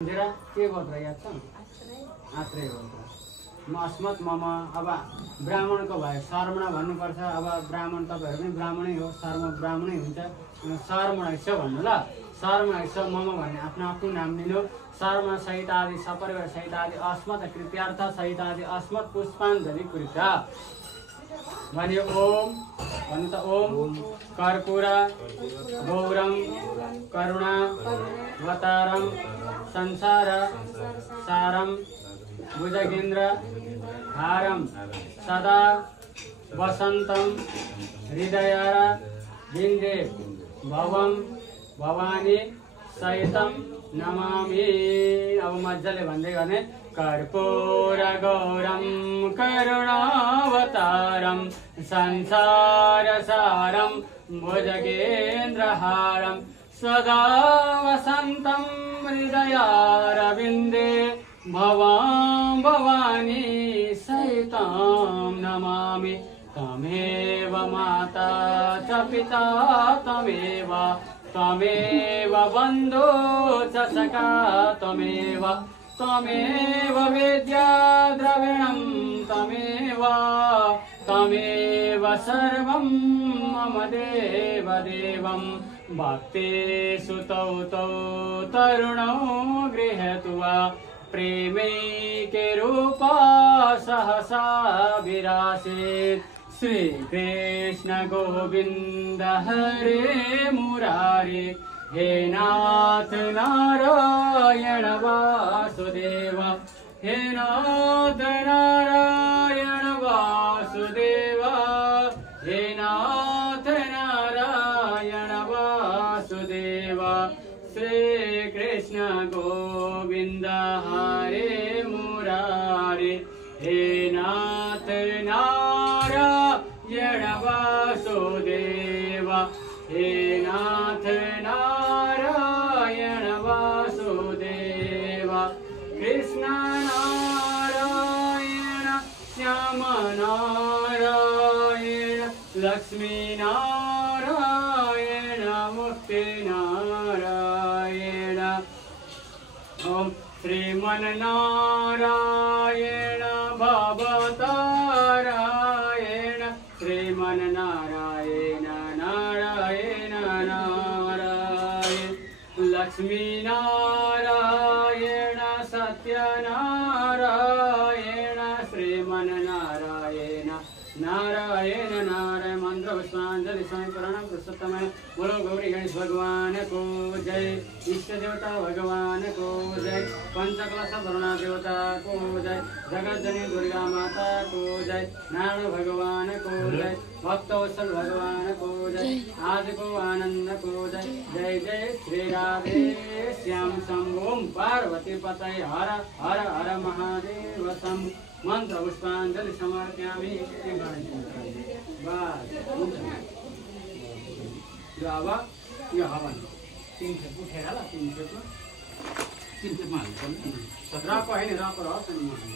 मेरा के गोत्र याद छ? आत्रेय गोत्र। म अस्मत् मम अब ब्राह्मणको भए शर्मण भन्नुपर्छ। अब ब्राह्मण तपाईहरु पनि ब्राह्मणै हो, शर्म ब्राह्मणै हुन्छ। शर्मणैश्व भन्नु ल। शर्मणैश्व मम भन्ने आफ्नो आफ्नो नाम लिनु। शर्म सहित आदि सपरिवार सहित आदि अस्मत् कृत्यार्थ सहित आदि अस्मत् पुष्पाञ्जलि कृत भन्यो। ओम भन्नु त ओम कर्पूर गौरम करुणा वतारम संसार सारम भुजगेन्द्र हारम सदा वसंतम हृदयार बिन्दे भवम भवानी सहितम नमामि। अब मजाले भन्दै गर्ने। कर्पूर गौरम करुणावतारम संसार सारम भुजगेन्द्र हारम सदा वसंतम हृदयारविन्दे भवां भवानी सहितं नमामि। तमेव माता च पिता तमेव तमेव बन्धु च सखा तमेव तमेव विद्या द्रविणं तमेव तमेव सर्वं मम देव देवं। भक्तेषु तौ तौ तरुणौ गृह्यतु वा प्रेमैके रूपा सहसा विरासेत्। श्रीकृष्ण गोविन्द हरे मुरारे हे नाथ नारायण वासुदेव हे नाथ नारायण वासुदेव हे नाथ नारायण वासुदेव। श्री कृष्ण गोविंद हरे मुरारे हे नाथ नारायण वासुदेव हे नाथ नारायण वासुदेव। कृष्ण नारायण श्याम नारायण लक्ष्मी नारायण मुक्ति नारायण। ओम श्रीमन नारायण भवतारायण श्रीमन नारायण नारायण नारायण लक्ष्मी नारायण सत्यनारायण श्रीमन नारायण नारायण नारायण। मंत्र पुष्पांजलि स्वामी प्रणाम पुरुषोत्तम। बोलो गौरी गणेश भगवान को जय। इष्ट देवता भगवान को जय। पंचकलश वरुणा देवता को जय। जगत जननी दुर्गा माता को जय। नारायण भगवान को जय। भक्तवत्सल भगवान को जय। आज को आनंद को जय। जय जय श्री राधे श्याम शंभो पार्वती पतये हर हर हर महादेव शंभो। मंत्र पुष्पांजलि समर्पयामि। बस यो अब यो हवन 3 खेप उठेर ल 3 खेपमा हाल्नु पर्ने। 17 को हैन रको रहोस् अनि म हाल्छु।